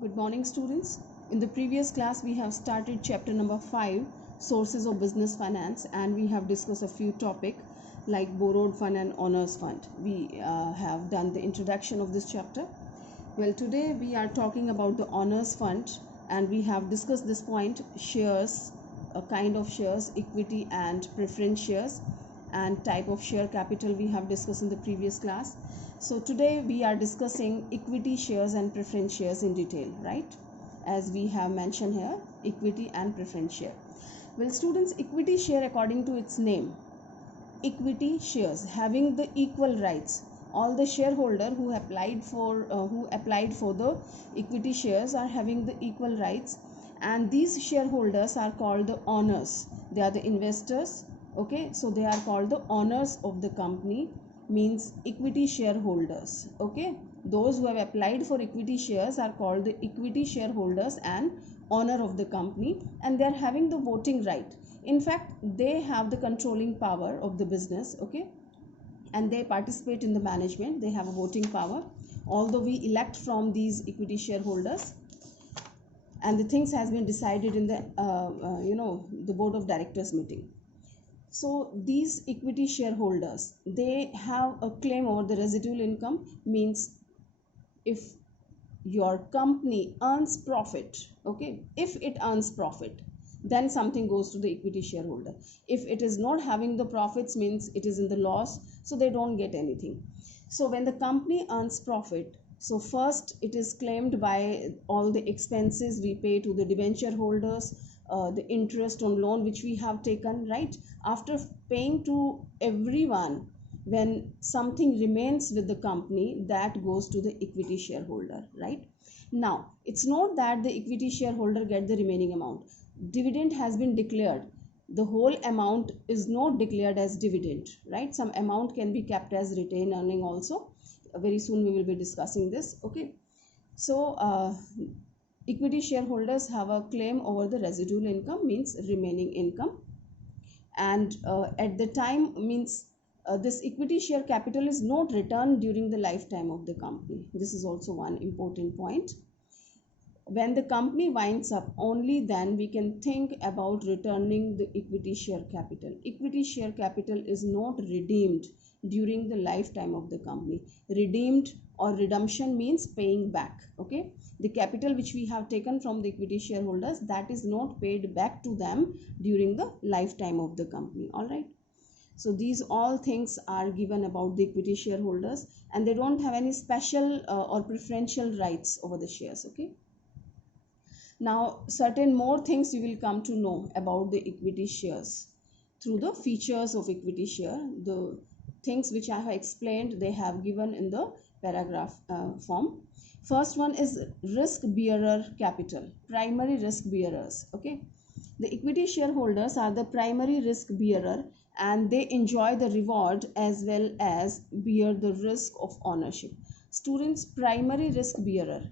Good morning, students. In the previous class, we have started chapter number 5, Sources of Business Finance, and we have discussed a few topics like borrowed fund and owners fund. We have done the introduction of this chapter. Well, today we are talking about the owners fund, and we have discussed this point: shares, a kind of shares, equity and preference shares, and type of share capital we have discussed in the previous class. So today we are discussing equity shares and preference shares in detail, right? As we have mentioned here, equity and preference share. Well, students, equity share, according to its name, equity shares having the equal rights. All the shareholder who applied for the equity shares are having the equal rights, and these shareholders are called the owners. They are the investors. Okay, so they are called the owners of the company, means equity shareholders. Okay, those who have applied for equity shares are called the equity shareholders and owner of the company, and they are having the voting right. In fact, they have the controlling power of the business. Okay, and they participate in the management. They have a voting power, although we elect from these equity shareholders, and the things has been decided in the the board of directors meeting. So these equity shareholders, they have a claim over the residual income, means if your company earns profit, okay, if it earns profit, then something goes to the equity shareholder. If it is not having the profits, means it is in the loss, so they don't get anything. So when the company earns profit, so first it is claimed by all the expenses we pay to the debenture holders, the interest on loan which we have taken, right? After paying to everyone, when something remains with the company, that goes to the equity shareholder, right? Now, it's not that the equity shareholder get the remaining amount. Dividend has been declared. The whole amount is not declared as dividend, right? Some amount can be kept as retained earning also. Very soon we will be discussing this. Okay, so equity shareholders have a claim over the residual income, means remaining income, and at the time, means this equity share capital is not returned during the lifetime of the company. This is also one important point. When the company winds up, only then we can think about returning the equity share capital. Equity share capital is not redeemed during the lifetime of the company. Redeemed or redemption means paying back. Okay, the capital which we have taken from the equity shareholders, that is not paid back to them during the lifetime of the company. All right, so these all things are given about the equity shareholders, and they don't have any special or preferential rights over the shares. Okay, now certain more things you will come to know about the equity shares through the features of equity share. The things which I have explained, they have given in the paragraph form. First one is risk bearer capital, primary risk bearers. Okay, the equity shareholders are the primary risk bearer, and they enjoy the reward as well as bear the risk of ownership. Students, primary risk bearer,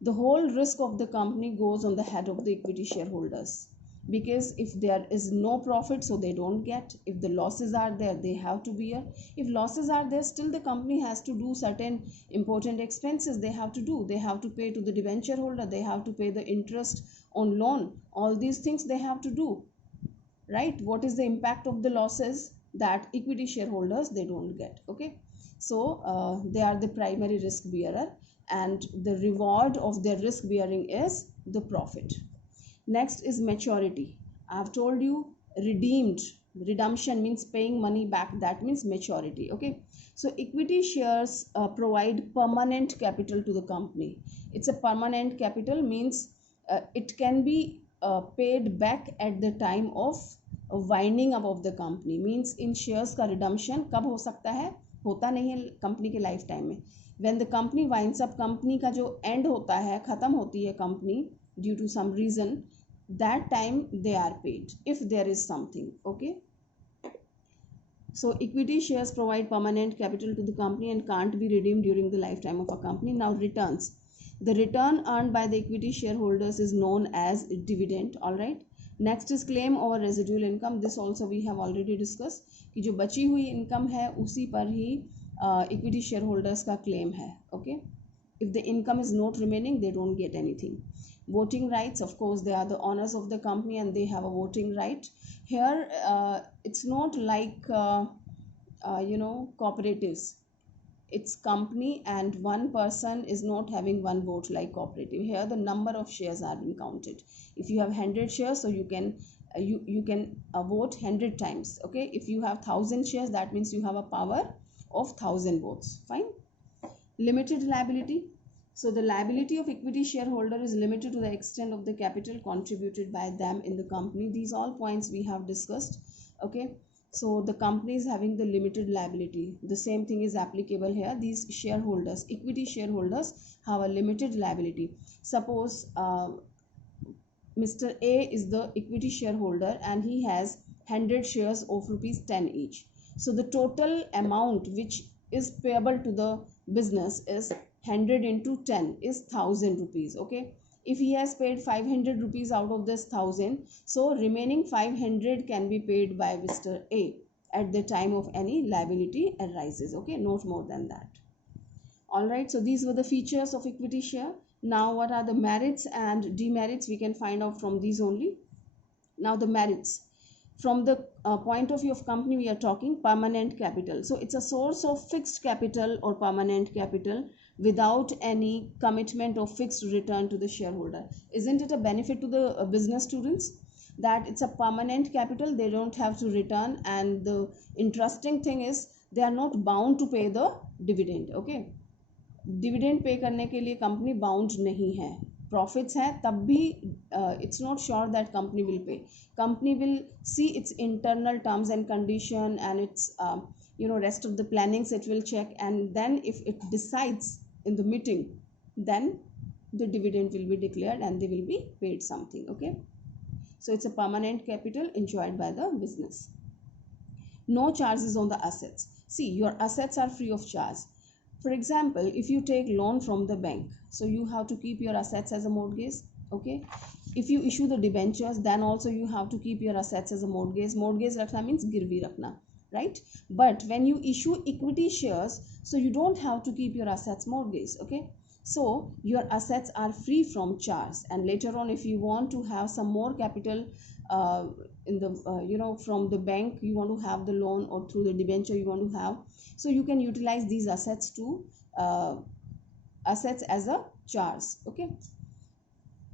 the whole risk of the company goes on the head of the equity shareholders, because if there is no profit, so they don't get. If the losses are there, they have to bear. If losses are there, still the company has to do certain important expenses. They have to do, they have to pay to the debenture holder, they have to pay the interest on loan. All these things they have to do, right? What is the impact of the losses? That equity shareholders, they don't get. Okay, so they are the primary risk bearer, and the reward of their risk bearing is the profit. Next is maturity. I have told you, redeemed, redemption means paying money back, that means maturity. Okay, so equity shares provide permanent capital to the company. It's a permanent capital, means it can be paid back at the time of winding up of the company. Means in shares का redemption कब हो सकता है? होता नहीं है company के life time में. When the company winds up, company का जो end होता है, ख़त्म होती है company due to some reason, that time they are paid if there is something. Okay, so equity shares provide permanent capital to the company and can't be redeemed during the lifetime of a company. Now returns, the return earned by the equity shareholders is known as dividend. All right, next is claim over residual income. This also we have already discuss कि जो बची हुई income है उसी पर ही equity share holders का claim है. Okay, If the income is not remaining, they don't get anything. Voting rights, of course, they are the owners of the company and they have a voting right. Here it's not like cooperatives. It's company and one person is not having one vote like cooperative. Here the number of shares are being counted. If you have 100 shares, so you can vote 100 times. Okay, if you have 1000 shares, that means you have a power of 1000 votes. Fine. Limited liability. So the liability of equity shareholder is limited to the extent of the capital contributed by them in the company. These all points we have discussed. Okay, so the company is having the limited liability. The same thing is applicable here. These shareholders, equity shareholders, have a limited liability. Suppose Mr. A is the equity shareholder and he has 100 shares of rupees 10 each. So the total amount which is payable to the business is 100 into 10 is 1000 rupees. Okay, if he has paid 500 rupees out of this 1000, so remaining 500 can be paid by Mr. A at the time of any liability arises. Okay, not more than that. All right, so these were the features of equity share. Now what are the merits and demerits? We can find out from these only. Now the merits. From the point of view of company, we are talking permanent capital. So it's a source of fixed capital or permanent capital without any commitment of fixed return to the shareholder. Isn't it a benefit to the business students that it's a permanent capital? They don't have to return, and the interesting thing is they are not bound to pay the dividend. Okay, dividend pay करने के लिए company bound नहीं है. Profits हैं तब भी it's not sure that company will pay. Company will see it's internal terms and condition and it's rest of the plannings it will check, and then if it decides in the meeting, then the dividend will be declared and they will be paid something. Okay, so it's a permanent capital enjoyed by the business. No charges on the assets. See, your assets are free of charge. For example, if you take loan from the bank, so you have to keep your assets as a mortgage. Okay, if you issue the debentures, then also you have to keep your assets as a mortgage. Mortgage rakhna means girvi rakhna, right? But when you issue equity shares, so you don't have to keep your assets mortgage. Okay, so your assets are free from charge, and later on if you want to have some more capital in the from the bank, you want to have the loan, or through the debenture you want to have, so you can utilize these assets to assets as a charge. Okay,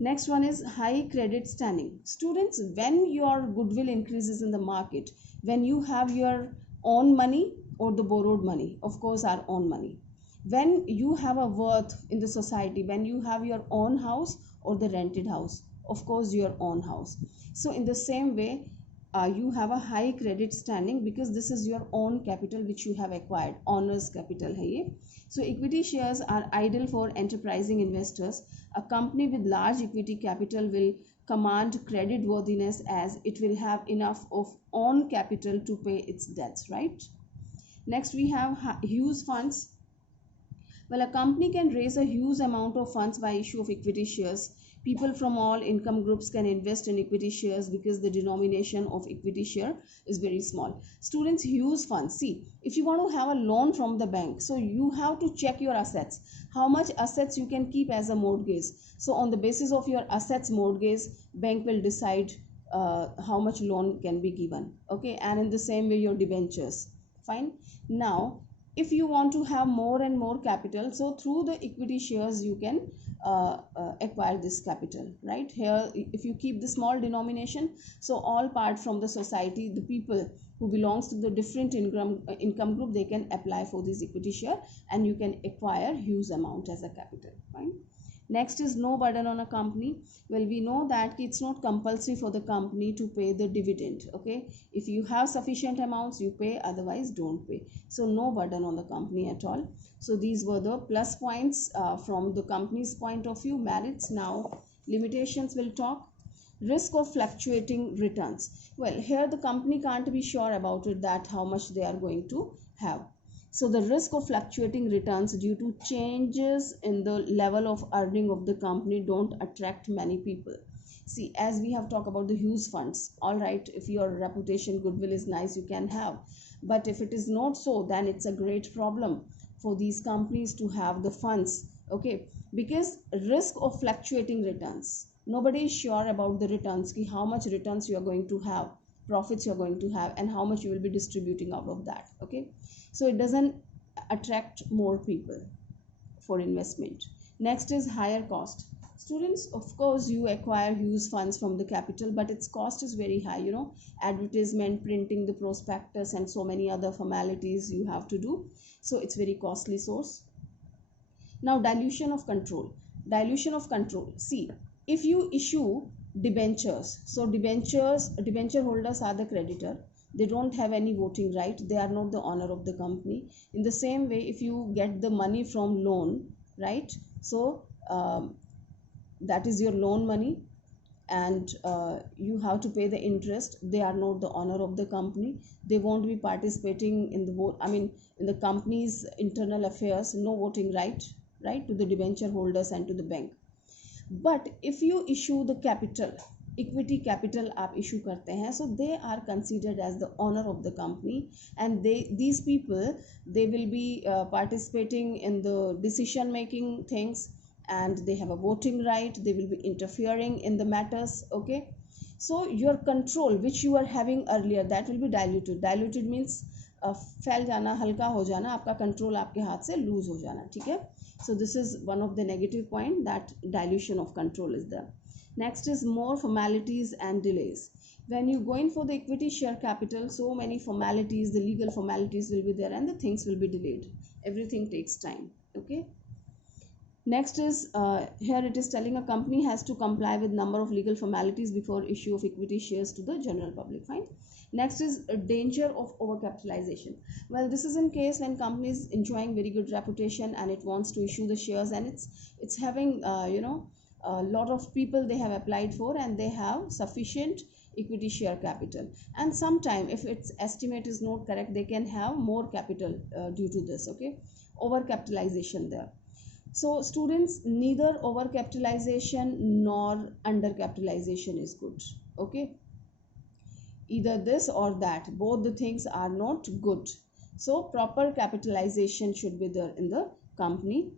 next one is high credit standing. Students, when your goodwill increases in the market, when you have your own money or the borrowed money, of course our own money, when you have a worth in the society, when you have your own house or the rented house, of course your own house, so in the same way you have a high credit standing because this is your own capital which you have acquired. Owner's capital hai ye. So equity shares are ideal for enterprising investors. A company with large equity capital will command credit worthiness as it will have enough of own capital to pay its debts, right? Next we have huge funds. Well, a company can raise a huge amount of funds by issue of equity shares. People from all income groups can invest in equity shares because the denomination of equity share is very small. Students, huge funds. See, if you want to have a loan from the bank, so you have to check your assets, how much assets you can keep as a mortgage. So on the basis of your assets mortgage, bank will decide how much loan can be given. Okay, and in the same way your debentures. Fine. Now if you want to have more and more capital, so through the equity shares you can acquire this capital, right? Here if you keep the small denomination, so all part from the society, the people who belongs to the different income group, they can apply for this equity share and you can acquire huge amount as a capital. Fine. Next is no burden on a company. Well, we know that it's not compulsory for the company to pay the dividend. Okay, if you have sufficient amounts, you pay, otherwise don't pay. So no burden on the company at all. So these were the plus points from the company's point of view. Merits. Now limitations will talk. Risk of fluctuating returns. Well, here the company can't be sure about it, that how much they are going to have. So the risk of fluctuating returns due to changes in the level of earning of the company don't attract many people. See, as we have talked about the huge funds, all right, if your reputation, goodwill is nice, you can have. But if it is not so, then it's a great problem for these companies to have the funds, Okay, because risk of fluctuating returns, nobody is sure about the returns, ki how much returns you are going to have, profits you are going to have, and how much you will be distributing out of that. Okay, so it doesn't attract more people for investment. Next is higher cost. Students, of course, you acquire huge funds from the capital, but its cost is very high. Advertisement, printing the prospectus, and so many other formalities you have to do. So it's very costly source. Now, dilution of control. Dilution of control. See, if you issue debentures, so debenture holders are the creditor. They don't have any voting right. They are not the owner of the company. In the same way, if you get the money from loan, right? So that is your loan money, and you have to pay the interest. They are not the owner of the company. They won't be participating in the vote, in the company's internal affairs. No voting right, to the debenture holders and to the bank. But if you issue the capital, equity capital आप issue करते हैं, so they are considered as the owner of the company, and these people, they will be participating in the decision making things, and they have a voting right. They will be interfering in the matters. Okay, so your control which you are having earlier, that will be diluted means फैल जाना, हल्का हो जाना, आपका control आपके हाथ से loose हो जाना. ठीक है, so this is one of the negative point, that dilution of control is there. Next is more formalities and delays. When you go in for the equity share capital, so many formalities, the legal formalities will be there, and the things will be delayed. Everything takes time. Okay, next is here it is telling a company has to comply with number of legal formalities before issue of equity shares to the general public. Fine. Next is a danger of overcapitalization. Well, this is in case when company is enjoying very good reputation and it wants to issue the shares, and it's having a lot of people they have applied for, and they have sufficient equity share capital, and sometime if its estimate is not correct, they can have more capital due to this. Okay, overcapitalization there. So students, neither overcapitalization nor undercapitalization is good. Okay, either this or that, both the things are not good. So proper capitalization should be there in the company.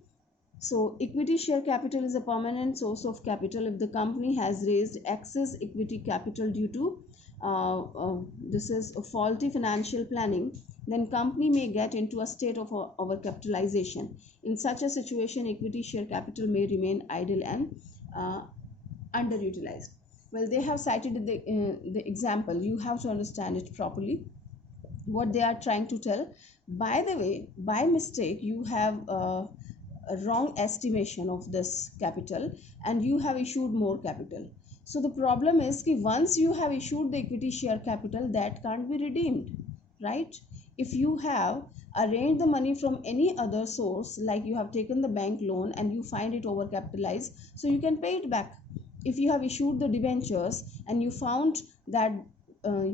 So equity share capital is a permanent source of capital. If the company has raised excess equity capital due to this is a faulty financial planning, then company may get into a state of overcapitalization. In such a situation, equity share capital may remain idle and underutilized. Well, they have cited the example. You have to understand it properly, what they are trying to tell. By the way, by mistake, you have a wrong estimation of this capital, and you have issued more capital. So the problem is that once you have issued the equity share capital, that can't be redeemed, right? If you have arranged the money from any other source, like you have taken the bank loan and you find it overcapitalized, so you can pay it back. If you have issued the debentures and you found that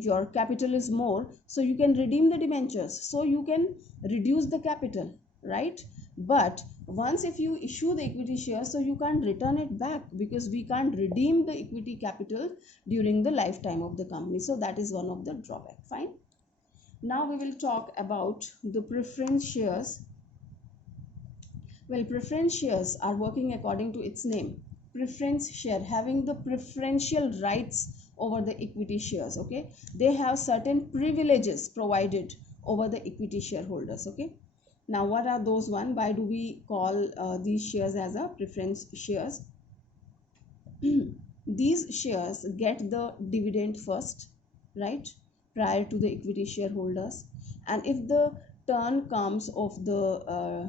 your capital is more, so you can redeem the debentures, so you can reduce the capital, right? But once if you issue the equity share, so you can't return it back, because we can't redeem the equity capital during the lifetime of the company. So that is one of the drawback. Fine. Now we will talk about the preference shares. Well, preference shares are working according to its name. Preference share, having the preferential rights over the equity shares. Okay, they have certain privileges provided over the equity shareholders. Okay, now what are those one? Why do we call these shares as a preference shares? These shares get the dividend first, right, prior to the equity shareholders, and if the turn comes of the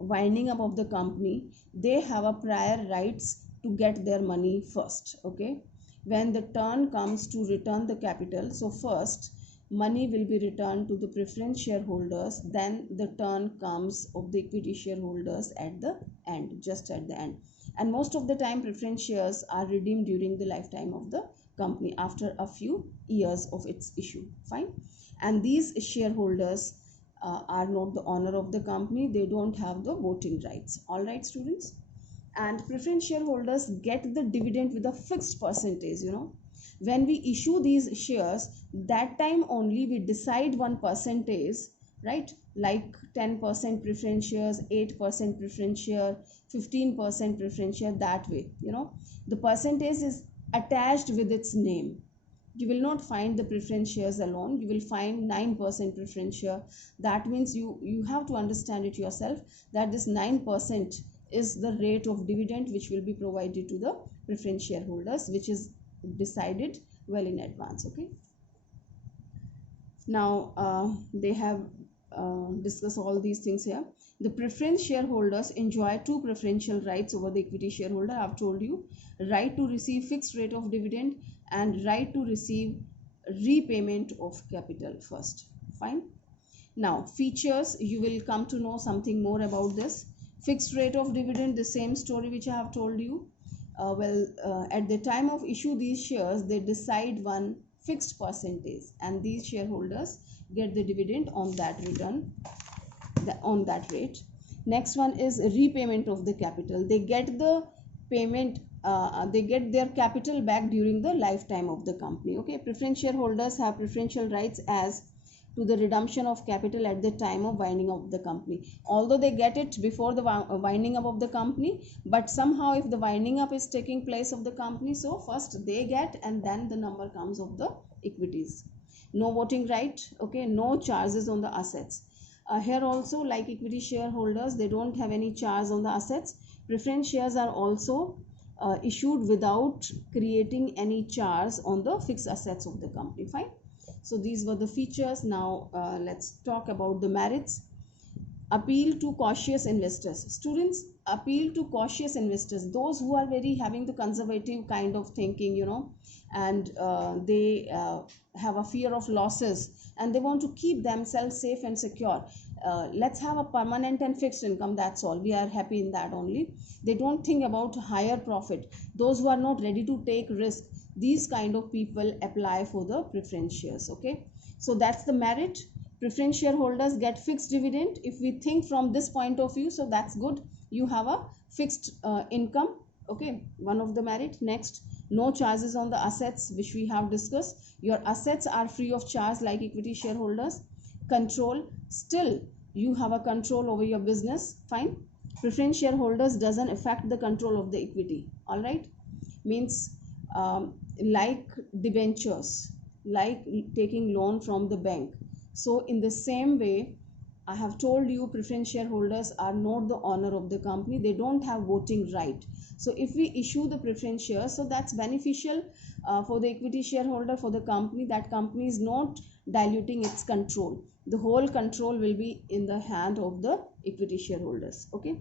winding up of the company, they have a prior rights to get their money first. Okay, when the turn comes to return the capital, so first money will be returned to the preference shareholders, then the turn comes of the equity shareholders at the end, just at the end. And most of the time preference shares are redeemed during the lifetime of the company after a few years of its issue. Fine. And these shareholders are not the owner of the company. They don't have the voting rights. All right, students. And preference shareholders get the dividend with a fixed percentage. When we issue these shares, that time only we decide one percentage right? Like 10% preference shares, 8% preference share, 15% preference share, that way, the percentage is attached with its name. You will not find the preference shares alone, you will find 9% preference share. That means you have to understand it yourself, that this 9% is the rate of dividend which will be provided to the preference shareholders, which is decided well in advance. Okay, now they have discussed all these things here. The preference shareholders enjoy two preferential rights over the equity shareholder. I've told you, right to receive fixed rate of dividend and right to receive repayment of capital first. Fine. Now features, you will come to know something more about this. Fixed rate of dividend, the same story which I have told you. At the time of issue these shares, they decide one fixed percentage and these shareholders get the dividend on that return, on that rate. Next one is repayment of the capital. They get the payment, they get their capital back during the lifetime of the company. Okay, preference shareholders have preferential rights as to the redemption of capital at the time of winding up of the company. Although they get it before the winding up of the company, but somehow if the winding up is taking place of the company, so first they get and then the number comes of the equities. No voting right. Okay, no charges on the assets. Here also, like equity shareholders, they don't have any charge on the assets. Preference shares are also issued without creating any charge on the fixed assets of the company. Fine. So these were the features. Now let's talk about the merits. Appeal to cautious investors. Students, appeal to cautious investors, those who are very having the conservative kind of thinking, and they have a fear of losses and they want to keep themselves safe and secure. Let's have a permanent and fixed income, that's all, we are happy in that only. They don't think about higher profit. Those who are not ready to take risk, these kind of people apply for the preference shares. Okay, so that's the merit. Preference shareholders get fixed dividend. If we think from this point of view, so that's good, you have a fixed income. Okay, one of the merit. Next, no charges on the assets, which we have discussed. Your assets are free of charge like equity shareholders. Control, still you have a control over your business. Fine. Preference shareholders doesn't affect the control of the equity. All right, means like debentures, like taking loan from the bank. So in the same way, I have told you, preference shareholders are not the owner of the company. They don't have voting right. So if we issue the preference shares, so that's beneficial for the equity shareholder, for the company. That company is not diluting its control. The whole control will be in the hand of the equity shareholders. Okay.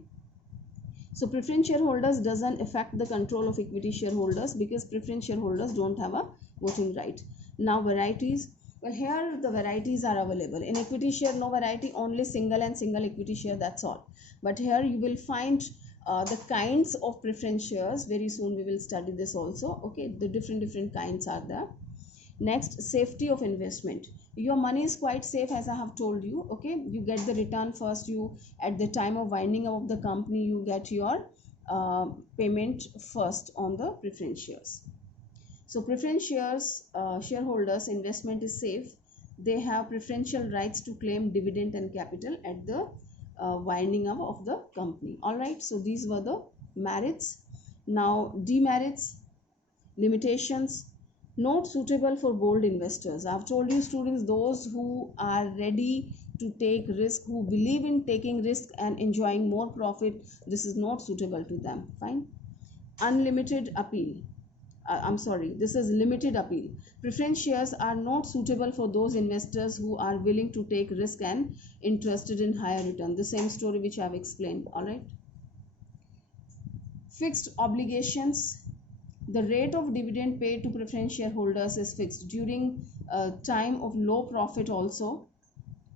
So preference shareholders doesn't affect the control of equity shareholders because preference shareholders don't have a voting right. Now varieties. Well, here the varieties are available. In equity share, no variety, only single and single equity share, that's all. But here you will find the kinds of preference shares. Very soon we will study this also. Okay, the different kinds are there. Next, safety of investment. Your money is quite safe, as I have told you. Okay, you get the return first. You, at the time of winding up of the company, you get your payment first on the preference shares. So preference shares, shareholders investment is safe. They have preferential rights to claim dividend and capital at the winding up of the company. All right, so these were the merits. Now demerits, limitations. Not suitable for bold investors. I've told you, students, those who are ready to take risk, who believe in taking risk and enjoying more profit, this is not suitable to them. Fine. Unlimited appeal. This is limited appeal. Preference shares are not suitable for those investors who are willing to take risk and interested in higher return. The same story which I have explained. All right. Fixed obligations. The rate of dividend paid to preference shareholders is fixed. During time of low profit also,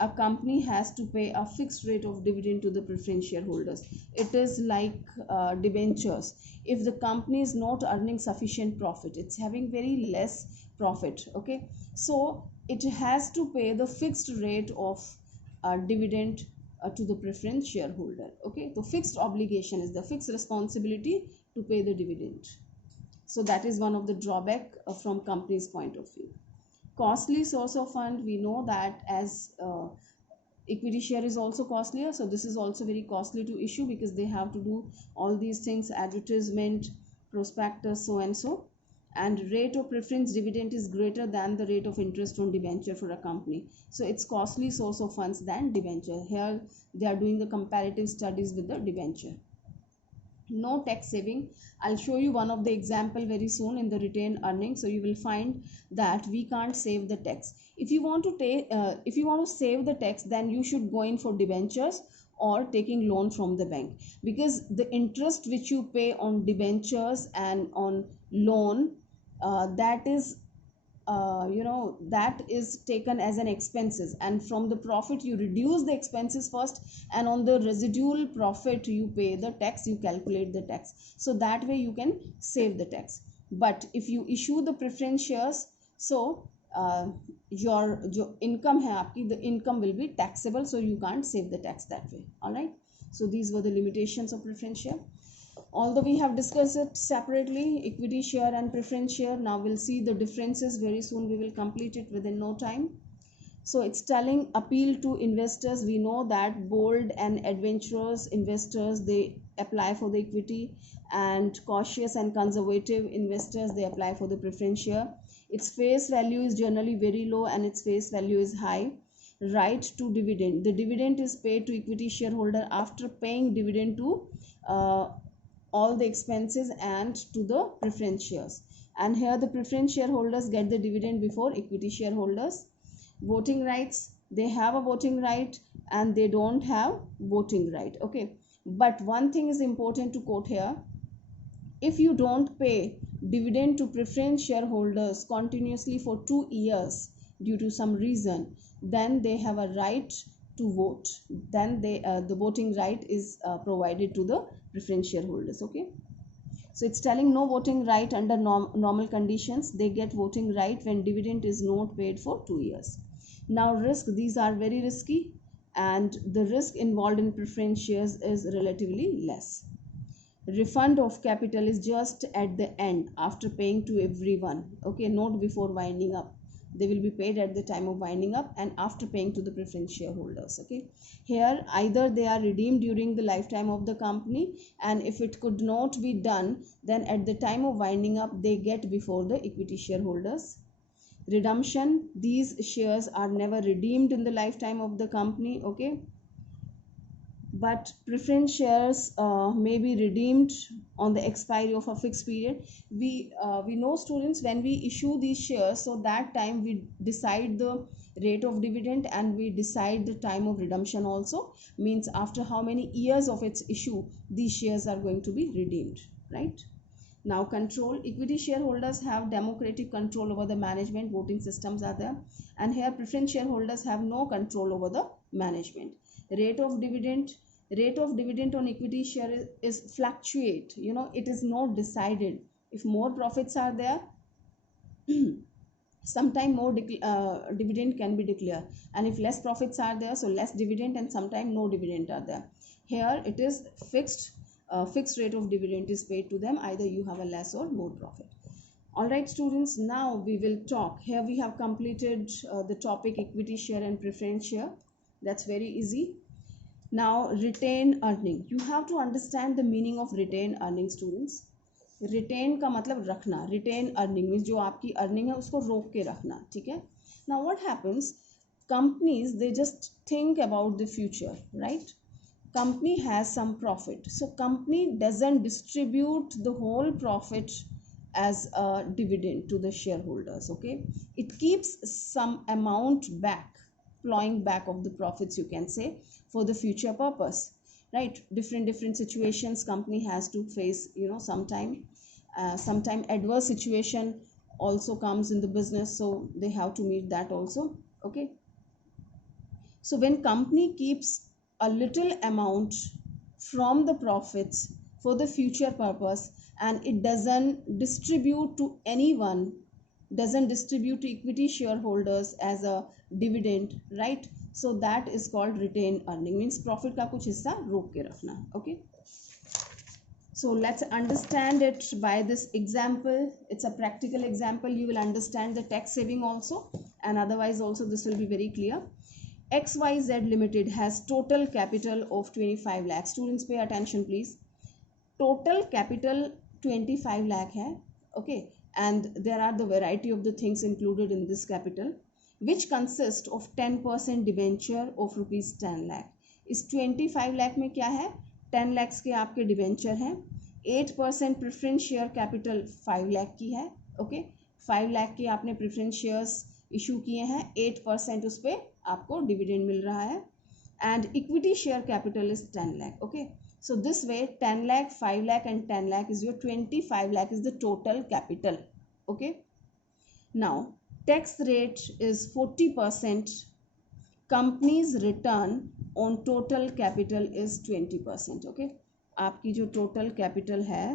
a company has to pay a fixed rate of dividend to the preference shareholders. It is like debentures. If the company is not earning sufficient profit, it's having very less profit. Okay, so it has to pay the fixed rate of dividend to the preference shareholder. Okay, so fixed obligation is the fixed responsibility to pay the dividend. So that is one of the drawback from company's point of view. Costly source of fund, we know that as Equity share is also costlier, so this is also very costly to issue because they have to do all these things, advertisement, prospectus, so and so. And rate of preference dividend is greater than the rate of interest on debenture for a company, so it's costly source of funds than debenture. Here they are doing the comparative studies with the debenture. No tax saving. I'll show you one of the example very soon in the retained earnings. So you will find that we can't save the tax. If you want to take if you want to save the tax, then you should go in for debentures or taking loan from the bank, because the interest which you pay on debentures and on loan, that is that is taken as an expenses, and from the profit you reduce the expenses first, and on the residual profit you pay the tax, you calculate the tax, so that way you can save the tax. But if you issue the preference shares, so your income hai aapki, the income will be taxable, so you can't save the tax that way. All right, so these were the limitations of preference share. Although we have discussed it separately, equity share and preference share, now we'll see the differences very soon. We will complete it within no time. So it's telling appeal to investors. We know that bold and adventurous investors, they apply for the equity, and cautious and conservative investors, they apply for the preference share. Its face value is generally very low and its face value is high. Right to dividend. The dividend is paid to equity shareholder after paying dividend to all the expenses and to the preference shares. And here the preference shareholders get the dividend before equity shareholders. Voting rights, they have a voting right and they don't have voting right. Okay, but one thing is important to quote here: if you don't pay dividend to preference shareholders continuously for 2 years due to some reason, then they have a right to vote. Then the voting right is provided to the preference shareholders. Okay, so it's telling no voting right under normal conditions. They get voting right when dividend is not paid for 2 years. Now risk, these are very risky, and the risk involved in preference shares is relatively less. Refund of capital is just at the end after paying to everyone. Okay, not before winding up. They will be paid at the time of winding up and after paying to the preference shareholders. Okay, here either they are redeemed during the lifetime of the company, and if it could not be done, then at the time of winding up they get before the equity shareholders. Redemption, these shares are never redeemed in the lifetime of the company. Okay, but preference shares may be redeemed on the expiry of a fixed period. We know, students, when we issue these shares, so that time we decide the rate of dividend and we decide the time of redemption also, means after how many years of its issue these shares are going to be redeemed, right? Now control, equity shareholders have democratic control over the management. Voting systems are there, and here preference shareholders have no control over the management. Rate of dividend, rate of dividend on equity share is fluctuate. It is not decided. If more profits are there, sometime more dividend can be declared, and if less profits are there, so less dividend, and sometime no dividend are there. Here it is fixed. Fixed rate of dividend is paid to them, either you have a less or more profit. All right, students, now we will talk. Here we have completed the topic equity share and preference share. That's very easy. Now retain earning, you have to understand the meaning of retain earning, students. Retain का मतलब रखना. Retain earning means जो आपकी earning है उसको रोक के रखना. ठीक है? Now what happens, companies, they just think about the future, right? Company has some profit, so company doesn't distribute the whole profit as a dividend to the shareholders. Okay, it keeps some amount back, plowing back of the profits, you can say, for the future purpose, right? Different situations company has to face, sometime adverse situation also comes in the business, so they have to meet that also. Okay, so when company keeps a little amount from the profits for the future purpose, and it doesn't distribute to anyone, doesn't distribute to equity shareholders as a dividend, right? So that is called retain earning, means profit का कुछ हिस्सा रोक के रखना. Okay, so let's understand it by this example. It's a practical example. You will understand the tax saving also, and otherwise also this will be very clear. XYZ Limited has total capital of 25 lakh. Students pay attention please. Total capital 25 lakh है. Okay, and there are the variety of the things included in this capital, which consist of 10% debenture of rupees 10 lakh. इस 25 lakh में क्या है? 10 lakhs के आपके debenture हैं. 8% preference share capital 5 lakh की है. ओके, 5 lakh के आपने प्रेफरेंस शेयर्स इशू किए हैं. 8% उस पर आपको डिविडेंड मिल रहा है. And equity share capital is 10 lakh. Okay, so this way 10 lakh, 5 lakh and 10 lakh is your 25 lakh is the total capital. Okay, now tax rate is 40%. Company's return on total capital is 20%. Okay, आपकी जो total capital है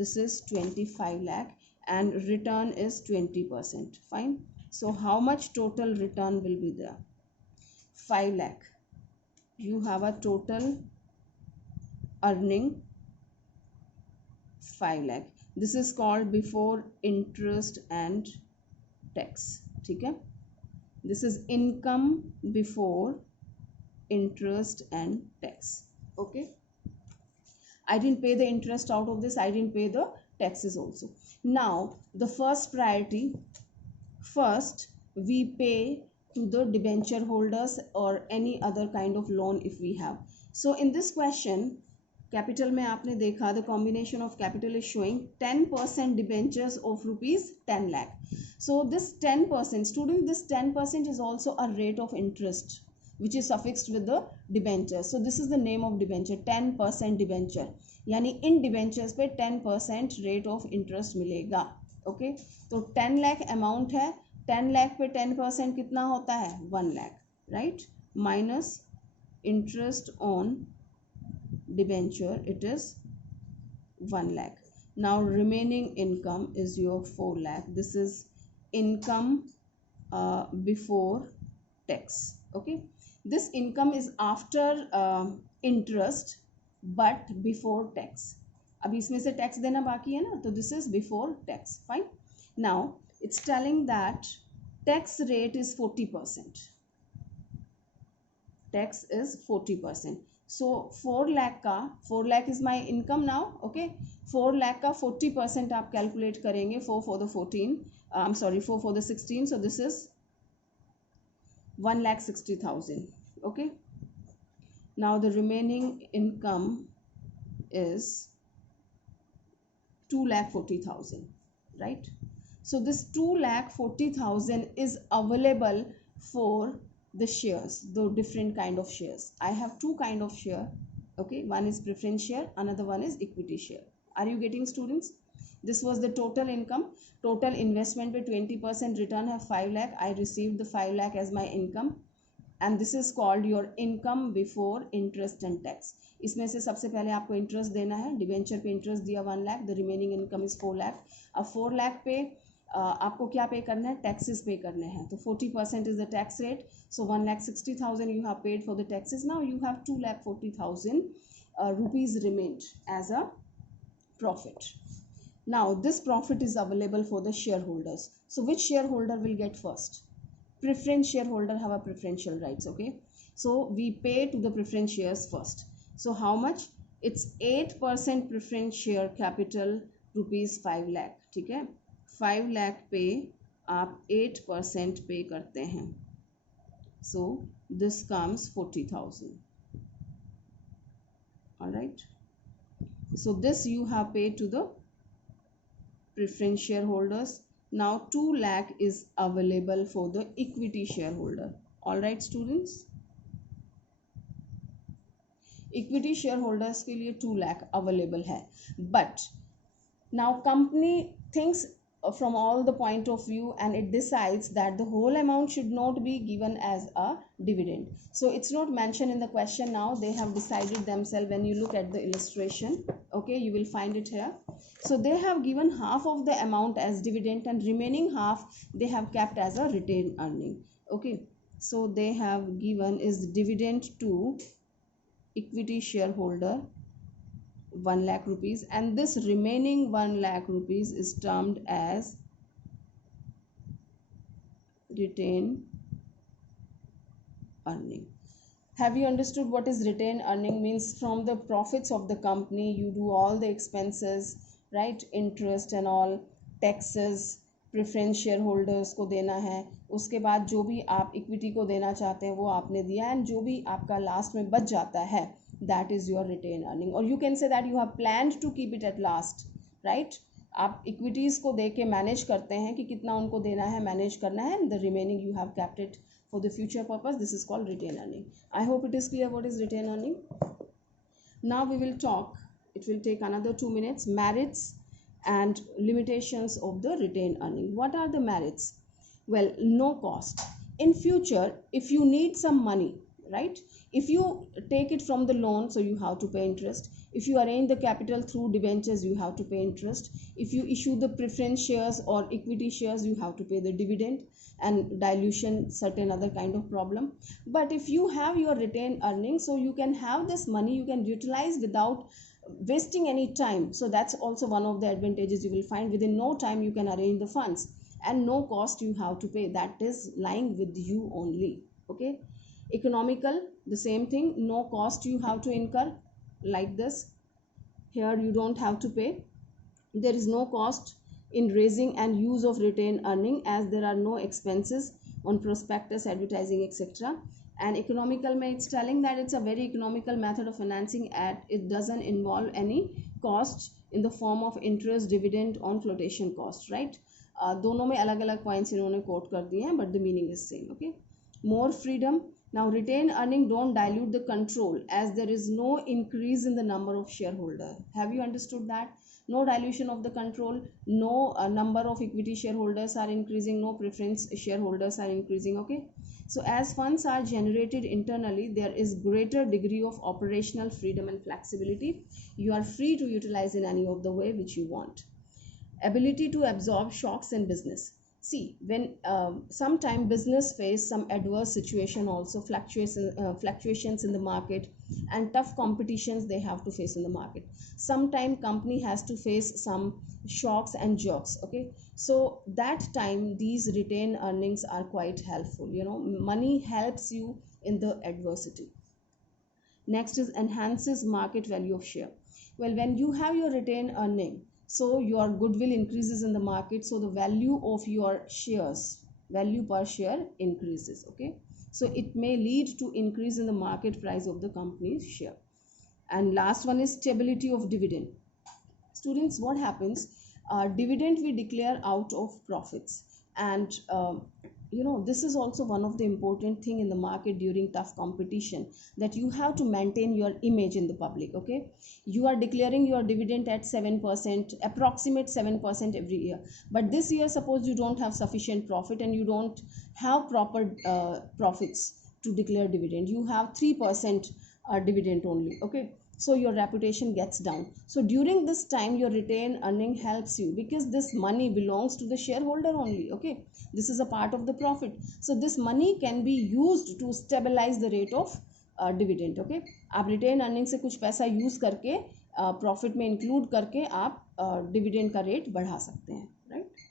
this is 25 lakh and return is 20%. Fine, so how much total return will be there? 5 lakh. You have a total earning 5 lakh. This is called before interest and tax. ठीक है, this is income before interest and tax. Okay, I didn't pay the interest out of this, I didn't pay the taxes also. Now the first priority, first we pay to the debenture holders or any other kind of loan if we have. So in this question capital में आपने देखा the combination of capital is showing 10% debentures of rupees 10 lakh. So this 10% student, this 10% is also a rate of interest which is suffixed with the debenture. So this is the name of debenture, 10% debenture, यानी इन debentures पे 10% rate of interest मिलेगा. Okay, तो 10 lakh amount है. 10 lakh पे 10% कितना होता है? 1 lakh, right, minus interest on debenture, it is 1 lakh. Now remaining income is your 4 lakh. This is income before tax. Okay, this income is after interest but before tax. अब इसमें से tax देना बाकी है ना, तो this is before tax. Fine. Now it's telling that tax rate is 40%. Tax is 40%. So 4 lakh का, 4 lakh is my income now. Okay, 4 lakh का 40% आप कैलकुलेट करेंगे. 4 for the 14, I'm sorry, 4 for the 16. So this is 1,60,000. Okay, now the remaining income is 2,40,000, right? So this 2,40,000 is available for the shares, the different kind of shares. I have two kind of share. Okay, one is preference share, another one is equity share. Are you getting, students? This was the total income. Total investment पे 20% return है 5 lakh. I received the 5 lakh as my income, and this is called your income before interest and tax. इसमें से सबसे पहले आपको interest देना है. Debenture पे इंटरेस्ट दिया 1 lakh. The remaining income is 4 lakh. अब 4 lakh पे आपको क्या पे करना है? टैक्सेस पे करने हैं. तो 40% is the tax rate. So 1,60,000 you have paid for the taxes. Now you have 2,40,000 rupees remained as a profit. Now this profit is available for the shareholders. So which shareholder will get first? Preference shareholder have a preferential rights. Okay, so we pay to the preference shares first. So how much? It's 8% preference share capital rupees 5 lakh. ठीक है, 5 lakh पे आप 8% पे करते हैं. So this comes 40,000. All right, so this you have paid to the preference shareholders. Now 2 lakh is available for the equity shareholder. All right students, equity shareholders के लिए 2 lakh available है. But now company thinks from all the point of view and it decides that the whole amount should not be given as a dividend. So it's not mentioned in the question. Now they have decided themselves. When you look at the illustration, okay, you will find it here. So they have given half of the amount as dividend and remaining half they have kept as a retained earning. Okay, so they have given is dividend to equity shareholder 1 lakh rupees, and this remaining 1 lakh rupees is termed as retained earning. Have you understood what is retained earning? Means from the profits of the company you do all the expenses, right? Interest and all, taxes, preference share holders को देना है, उसके बाद जो भी आप equity को देना चाहते हैं वो आपने दिया, एंड जो भी आपका लास्ट में बच जाता है that is your retained earning. और you can say that you have planned to keep it at last, right? आप इक्विटीज़ को दे के मैनेज करते हैं कि कितना उनको देना है, मैनेज करना है, and the remaining you have kept it for the future purpose. This is called retain earning. I hope it is clear what is retain earning. Now we will talk, it will take another 2 minutes, merits and limitations of the retain earning. What are the merits? Well, no cost. In future, if you need some money, right? If you take it from the loan, so you have to pay interest. If you arrange the capital through debentures, you have to pay interest. If you issue the preference shares or equity shares, you have to pay the dividend and dilution, certain other kind of problem. But if you have your retained earnings, so you can have this money, you can utilize without wasting any time. So that's also one of the advantages you will find. Within no time you can arrange the funds, and no cost you have to pay, that is lying with you only. Okay, economical, the same thing, no cost you have to incur. Like this, here you don't have to pay, there is no cost in raising and use of retained earning, as there are no expenses on prospectus, advertising, etc. And economical mein it's telling that it's a very economical method of financing, and it doesn't involve any cost in the form of interest, dividend on flotation cost, right? दोनों में अलग अलग points इन्होंने coat कर दिए हैं, but the meaning is same. Okay, more freedom. Now retained earning don't dilute the control, as there is no increase in the number of shareholder. Have you understood that? No dilution of the control, no number of equity shareholders are increasing, no preference shareholders are increasing. Okay, so as funds are generated internally, there is greater degree of operational freedom and flexibility. You are free to utilize in any of the way which you want. Ability to absorb shocks in business. See, when sometime business face some adverse situation, also fluctuations in the market and tough competitions they have to face in the market. Sometime company has to face some shocks and jerks. Okay, so that time these retained earnings are quite helpful. You know, money helps you in the adversity. Next is enhances market value of share. Well, when you have your retained earning, so your goodwill increases in the market, so the value of your shares, value per share increases. Okay, so it may lead to increase in the market price of the company's share. And last one is stability of dividend. Students, what happens, dividend we declare out of profits, and you know, this is also one of the important thing in the market during tough competition, that you have to maintain your image in the public. Okay, you are declaring your dividend at 7%, approximate 7% every year, but this year suppose you don't have sufficient profit and you don't have proper profits to declare dividend, you have 3% dividend only. Okay, so your reputation gets down. So during this time your retained earning helps you, because this money belongs to the shareholder only. Okay, this is a part of the profit, so this money can be used to stabilize the rate of dividend. Okay, आप retain earning से कुछ पैसा use करके profit में include करके आप dividend का rate बढ़ा सकते हैं, right?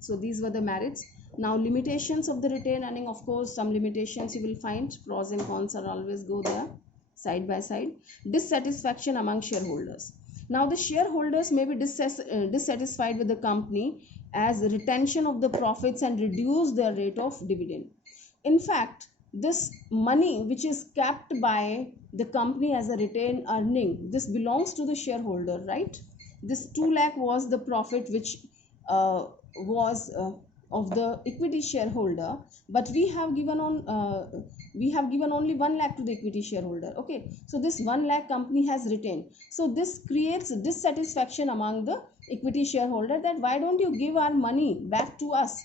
So these were the merits. Now limitations of the retained earning. Of course, some limitations you will find. Pros and cons are always go there side by side. Dissatisfaction among shareholders. Now the shareholders may be dissatisfied with the company as retention of the profits and reduce their rate of dividend. In fact, this money which is kept by the company as a retained earning, this belongs to the shareholder, right? This 2 lakh was the profit which was of the equity shareholder, but we have given only 1 lakh to the equity shareholder. Okay, so this 1 lakh company has retained, so this creates dissatisfaction among the equity shareholder, that why don't you give our money back to us?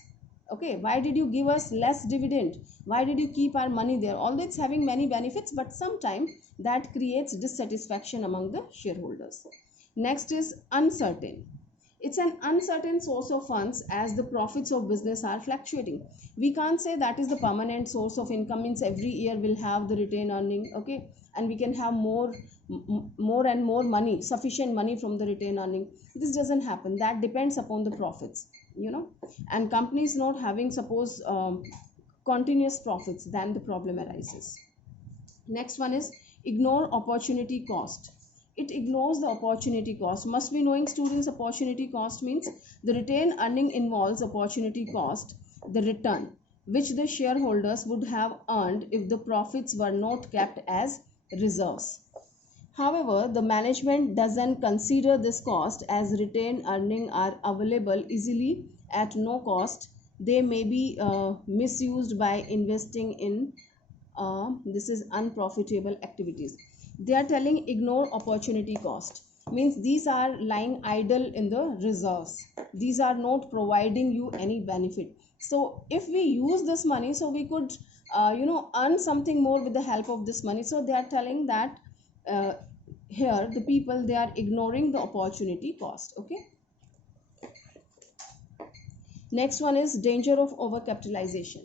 Okay, why did you give us less dividend? Why did you keep our money there? Although it's having many benefits, but sometimes that creates dissatisfaction among the shareholders. Next is uncertain. It's an uncertain source of funds, as the profits of business are fluctuating. We can't say that is the permanent source of income, means every year we'll have the retained earning. Okay, and we can have more and more money, sufficient money from the retained earning. This doesn't happen. That depends upon the profits, you know. And companies not having, suppose continuous profits, then the problem arises. Next one is ignore opportunity cost. It ignores the opportunity cost. Must be knowing, students, opportunity cost means the retained earning involves opportunity cost, the return which the shareholders would have earned if the profits were not kept as reserves. However, the management doesn't consider this cost, as retained earnings are available easily at no cost. They may be misused by investing in this is unprofitable activities. They are telling ignore opportunity cost, means these are lying idle in the reserves. These are not providing you any benefit. So if we use this money, so we could earn something more with the help of this money. So they are telling that uh, here the people, they are ignoring the opportunity cost. Okay. Next one is danger of overcapitalization.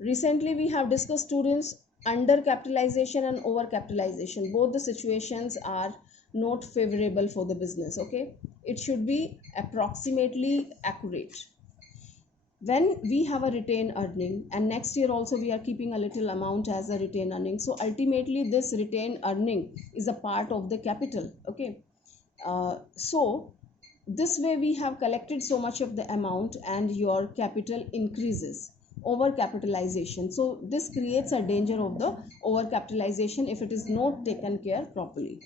Recently we have discussed, students, undercapitalization and overcapitalization. Both the situations are not favorable for the business. Okay, it should be approximately accurate. When we have a retained earning, and next year also we are keeping a little amount as a retained earning, so ultimately this retained earning is a part of the capital. Okay, so this way we have collected so much of the amount and your capital increases. Overcapitalization, so this creates a danger of the overcapitalization if it is not taken care properly.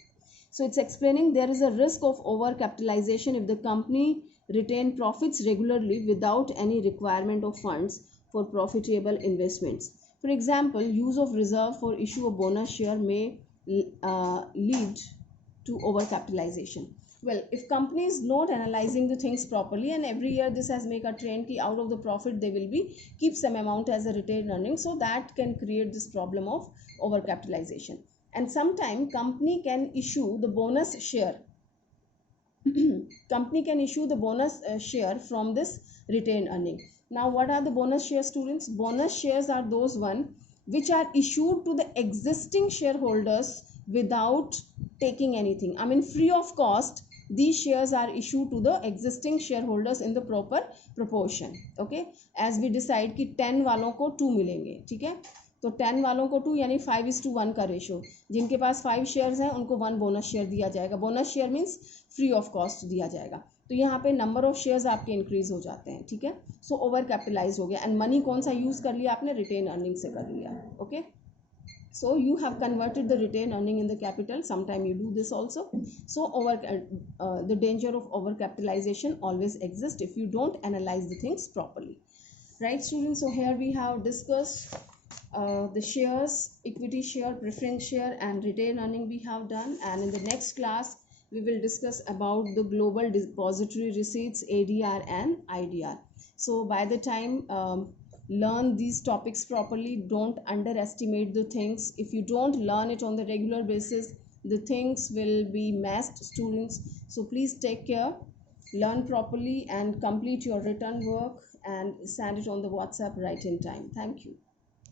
So it's explaining there is a risk of overcapitalization if the company retain profits regularly without any requirement of funds for profitable investments. For example, use of reserve for issue of bonus share may lead to overcapitalization. Well, if company is not analyzing the things properly, and every year this has make a trend ki out of the profit they will be keep some amount as a retained earning, so that can create this problem of overcapitalization. And sometime company can issue the bonus share company can issue the bonus share from this retained earning. Now what are the bonus shares, students? Bonus shares are those one which are issued to the existing shareholders without taking anything. I mean, free of cost these shares are issued to the existing shareholders in the proper proportion. Okay, as we decide कि 10 वालों को 2 मिलेंगे. ठीक है, तो 10 वालों को 2 यानी 5:1 का रेशो. जिनके पास 5 शेयर्स हैं उनको 1 बोनस शेयर दिया जाएगा. Bonus share means free of cost दिया जाएगा. तो यहाँ पे नंबर ऑफ शेयर्स आपके इंक्रीज हो जाते हैं. ठीक है, सो ओवर कैपिटलाइज हो गया. एंड मनी कौन सा यूज कर लिया आपने? रिटेन अर्निंग से कर लिया. Okay, so you have converted the retained earning in the capital. Sometime you do this also. So the danger of overcapitalization always exists if you don't analyze the things properly, right, students? So here we have discussed the shares, equity share, preference share, and retained earning we have done. And in the next class we will discuss about the global depository receipts, ADR and IDR. So by the time learn these topics properly, don't underestimate the things. If you don't learn it on the regular basis, the things will be messed, students. So please take care, learn properly and complete your written work and send it on the WhatsApp right in time. Thank you.